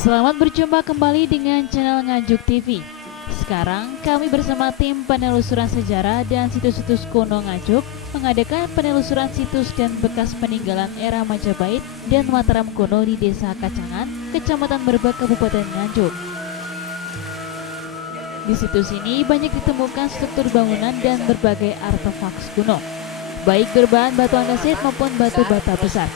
Selamat berjumpa kembali dengan channel Nganjuk TV. Sekarang kami bersama tim penelusuran sejarah dan situs-situs kuno Nganjuk mengadakan penelusuran situs dan bekas peninggalan era Majapahit dan Mataram kuno di Desa Kacangan, Kecamatan Merbak, Kabupaten Nganjuk. Di situs ini banyak ditemukan struktur bangunan dan berbagai artefak kuno, baik berbahan batu andesit maupun batu bata besar.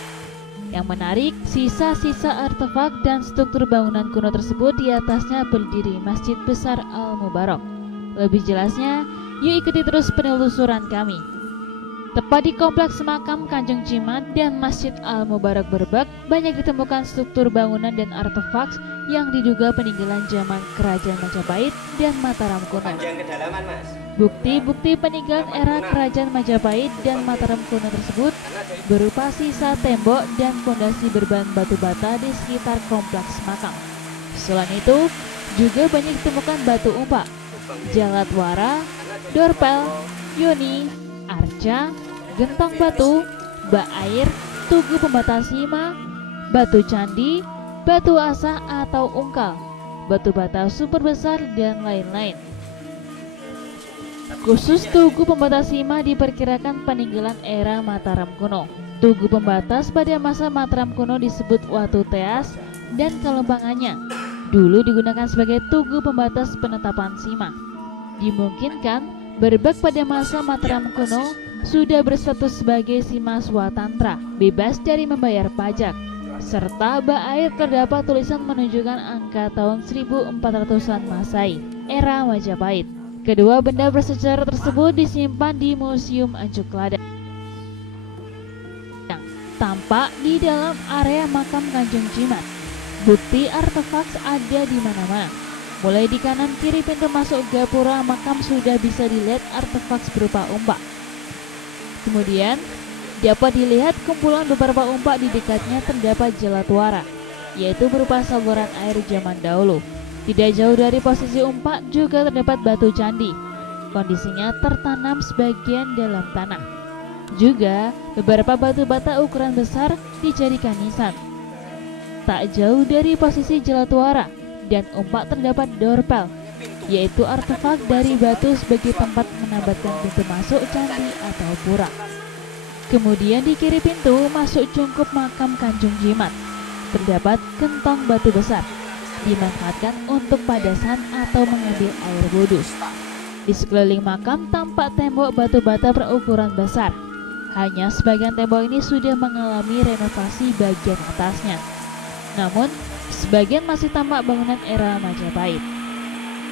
Yang menarik, sisa-sisa artefak dan struktur bangunan kuno tersebut di atasnya berdiri Masjid Besar Al-Mubarak. Lebih jelasnya, yuk ikuti terus penelusuran kami. Tepat di kompleks makam Kanjeng Jimat dan Masjid Al-Mubarak Merbak, banyak ditemukan struktur bangunan dan artefak yang diduga peninggalan zaman Kerajaan Majapahit dan Mataram kuno. Bukti-bukti peninggalan era Kerajaan Majapahit dan Mataram kuno tersebut berupa sisa tembok dan fondasi berbahan batu bata di sekitar kompleks makam. Selain itu, juga banyak ditemukan batu umpak, jalatwara, dorpel, yoni, arca, gentong batu, bak air, tugu pembatas sima, batu candi, batu asa atau ungkal, batu bata super besar, dan lain-lain. Khusus tugu pembatas sima diperkirakan peninggalan era Mataram kuno. Tugu pembatas pada masa Mataram kuno disebut Watu Teas dan kelompangannya dulu digunakan sebagai tugu pembatas penetapan sima. Dimungkinkan Merbak pada masa Mataram kuno sudah berstatus sebagai sima swatantra, bebas dari membayar pajak, serta bak air terdapat tulisan menunjukkan angka tahun 1400-an Masehi, era Majapahit. Kedua benda bersejarah tersebut disimpan di Museum Anjuk Ladang, tampak di dalam area makam Kanjeng Jimat. Bukti artefak ada di mana-mana. Mulai di kanan kiri pintu masuk gapura makam sudah bisa dilihat artefak berupa umpak. Kemudian dapat dilihat kumpulan beberapa umpak di dekatnya terdapat jalatwara, yaitu berupa saluran air zaman dahulu. Tidak jauh dari posisi umpak juga terdapat batu candi. Kondisinya tertanam sebagian dalam tanah. Juga beberapa batu bata ukuran besar dijadikan nisan. Tak jauh dari posisi jalatwara dan umpak terdapat dorpel, yaitu artefak dari batu sebagai tempat menambatkan pintu masuk candi atau pura. Kemudian di kiri pintu masuk cungkup makam Kanjeng Jimat terdapat gentong batu besar, dimanfaatkan untuk padasan atau mengambil air wudhu. Di sekeliling makam tampak tembok batu bata berukuran besar. Hanya sebagian tembok ini sudah mengalami renovasi bagian atasnya. Namun, sebagian masih tampak bangunan era Majapahit.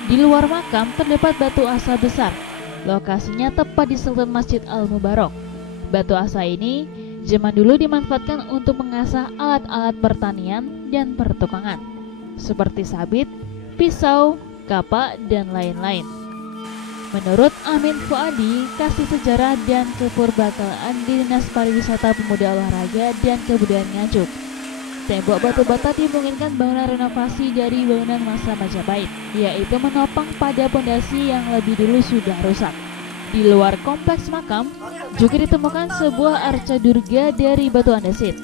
Di luar makam terdapat batu asa besar. Lokasinya tepat di selatan Masjid Al-Mubarak. Batu asa ini zaman dulu dimanfaatkan untuk mengasah alat-alat pertanian dan pertukangan, seperti sabit, pisau, kapak, dan lain-lain. Menurut Amin Fuadi, Kasih Sejarah dan Kepurbakalaan di Dinas Pariwisata Pemuda Olahraga dan Kebudayaan Nganjuk, tembok batu bata dimungkinkan bangunan renovasi dari bangunan masa Majapahit, yaitu menopang pada pondasi yang lebih dulu sudah rusak. Di luar kompleks makam juga ditemukan sebuah arca durga dari batu andesit.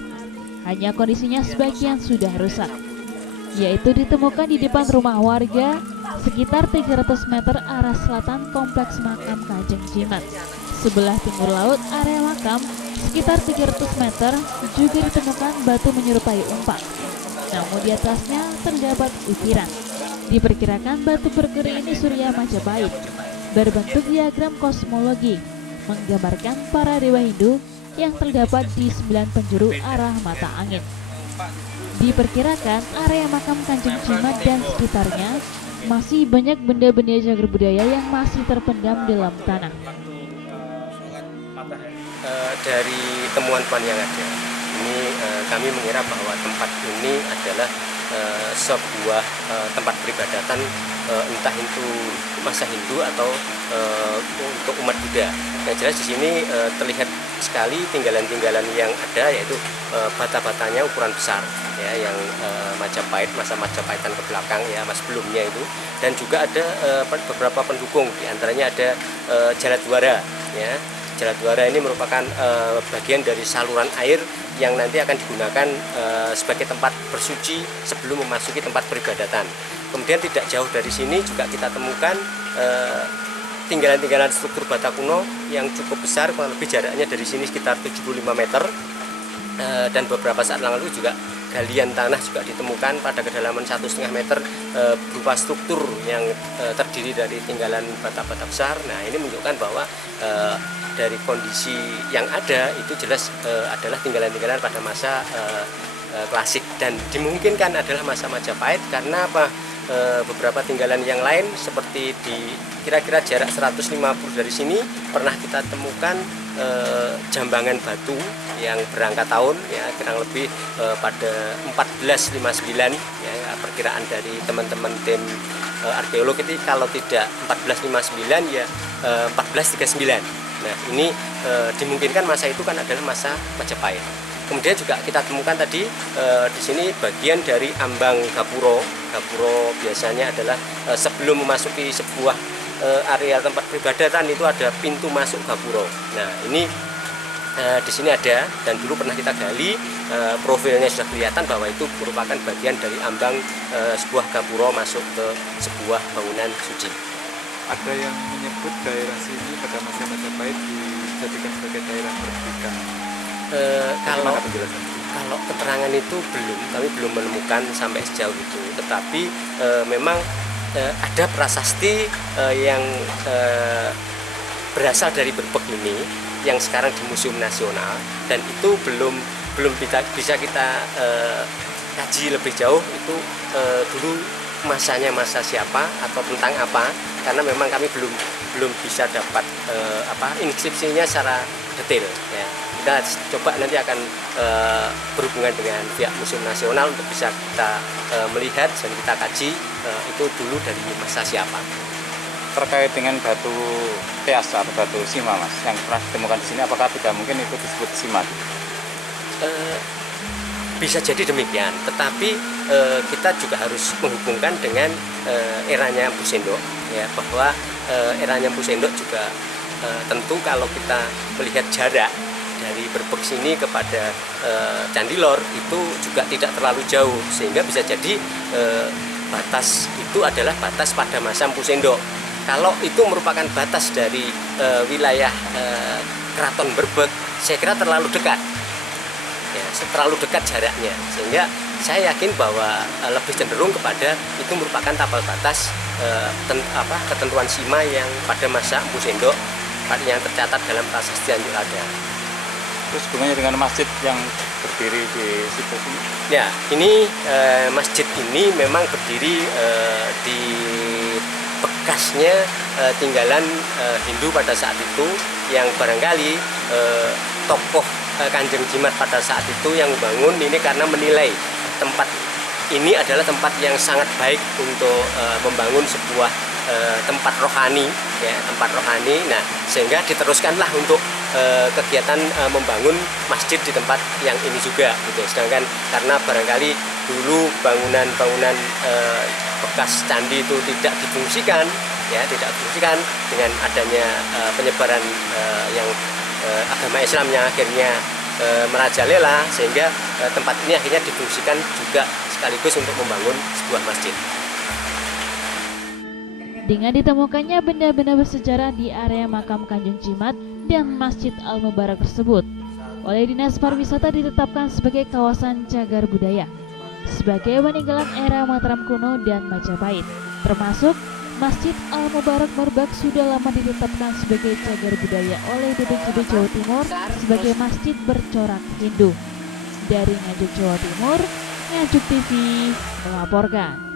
Hanya kondisinya sebagian sudah rusak, yaitu ditemukan di depan rumah warga sekitar 300 meter arah selatan kompleks makam Kanjeng Jimat. Sebelah timur laut area makam sekitar 300 meter juga ditemukan batu menyerupai umpak, namun di atasnya terdapat ukiran. Diperkirakan batu berkeri ini Surya Majapahit, berbentuk diagram kosmologi, menggambarkan para dewa Hindu yang terdapat di 9 penjuru arah mata angin. Diperkirakan area makam Kanjeng Jimat dan sekitarnya masih banyak benda-benda cagar budaya yang masih terpendam dalam tanah. Dari temuan-temuan yang ada, ini kami mengira bahwa tempat ini adalah sebuah tempat peribadatan, entah itu masa Hindu atau untuk umat Buddha. Yang jelas di sini terlihat sekali tinggalan-tinggalan yang ada, yaitu bata-batanya ukuran besar, ya, yang Majapahit, masa Majapahitan ke belakang, ya, mas sebelumnya itu, dan juga ada beberapa pendukung, diantaranya ada jalatwara, ya, Jaladwara ini merupakan bagian dari saluran air yang nanti akan digunakan sebagai tempat bersuci sebelum memasuki tempat peribadatan. Kemudian tidak jauh dari sini juga kita temukan tinggalan-tinggalan struktur bata kuno yang cukup besar, kurang lebih jaraknya dari sini sekitar 75 meter. Dan beberapa saat lalu juga galian tanah juga ditemukan pada kedalaman 1,5 meter berupa struktur yang terdiri dari tinggalan bata-bata besar. Nah, ini menunjukkan bahwa dari kondisi yang ada itu jelas adalah tinggalan-tinggalan pada masa klasik, dan dimungkinkan adalah masa Majapahit karena apa? Beberapa tinggalan yang lain seperti di kira-kira jarak 150 dari sini pernah kita temukan jambangan batu yang berangkat tahun, ya kurang lebih pada 1459, ya perkiraan dari teman-teman tim arkeolog itu kalau tidak 1459 ya 1439. Nah, ini dimungkinkan masa itu kan adalah masa Majapahit. Kemudian juga kita temukan tadi di sini bagian dari ambang gapuro. Gapuro biasanya adalah sebelum memasuki sebuah area tempat peribadatan itu ada pintu masuk gapuro. Nah, ini di sini ada, dan dulu pernah kita gali, profilnya sudah kelihatan bahwa itu merupakan bagian dari ambang sebuah gapuro masuk ke sebuah bangunan suci. Ada yang menyebut daerah sini pada masa Majapahit dijadikan sebagai daerah perdikan. Kalau keterangan itu kami belum menemukan sampai sejauh itu, tetapi memang ada prasasti yang berasal dari Berbek ini yang sekarang di Museum Nasional, dan itu belum bisa kita kaji lebih jauh itu dulu masanya masa siapa atau tentang apa, karena memang kami belum bisa dapat inskripsinya secara detail, ya. Kita coba nanti akan berhubungan dengan pihak Museum Nasional untuk bisa kita melihat dan kita kaji itu dulu dari masa siapa. Terkait dengan batu teas atau batu sima, Mas, yang pernah ditemukan di sini, apakah tidak mungkin itu disebut sima? Bisa jadi demikian, tetapi kita juga harus menghubungkan dengan eranya Empu Sendok, ya, bahwa eranya Empu Sendok juga tentu kalau kita melihat jarak dari Berbek sini kepada Candi Lor itu juga tidak terlalu jauh, sehingga bisa jadi batas itu adalah batas pada masa Empu Sendok. Kalau itu merupakan batas dari wilayah Keraton Berbek, saya kira terlalu dekat, ya, terlalu dekat jaraknya, sehingga saya yakin bahwa lebih cenderung kepada itu merupakan tapal batas ketentuan sima yang pada masa Empu Sendok yang tercatat dalam prasasti Anjuk Lada. Terus hubungannya dengan masjid yang berdiri di situ ini? Ya, ini masjid ini memang berdiri di bekasnya tinggalan Hindu pada saat itu, yang barangkali tokoh Kanjeng Jimat pada saat itu yang membangun ini karena menilai tempat ini adalah tempat yang sangat baik untuk membangun sebuah tempat rohani, ya, tempat rohani. Nah, sehingga diteruskanlah untuk kegiatan membangun masjid di tempat yang ini juga, gitu. Sedangkan karena barangkali dulu bangunan-bangunan bekas candi itu tidak difungsikan, ya, tidak difungsikan dengan adanya penyebaran yang agama Islam yang akhirnya merajalela, sehingga tempat ini akhirnya difungsikan juga sekaligus untuk membangun sebuah masjid. Dengan ditemukannya benda-benda bersejarah di area makam Kanjeng Jimat dan Masjid Al-Mubarak tersebut, oleh Dinas Pariwisata ditetapkan sebagai kawasan cagar budaya, sebagai peninggalan era Mataram kuno dan Majapahit. Termasuk Masjid Al-Mubarak Berbek sudah lama ditetapkan sebagai cagar budaya oleh BPJB Jawa Timur sebagai masjid bercorak Hindu. Dari Nganjuk, Jawa Timur, Nganjuk TV melaporkan.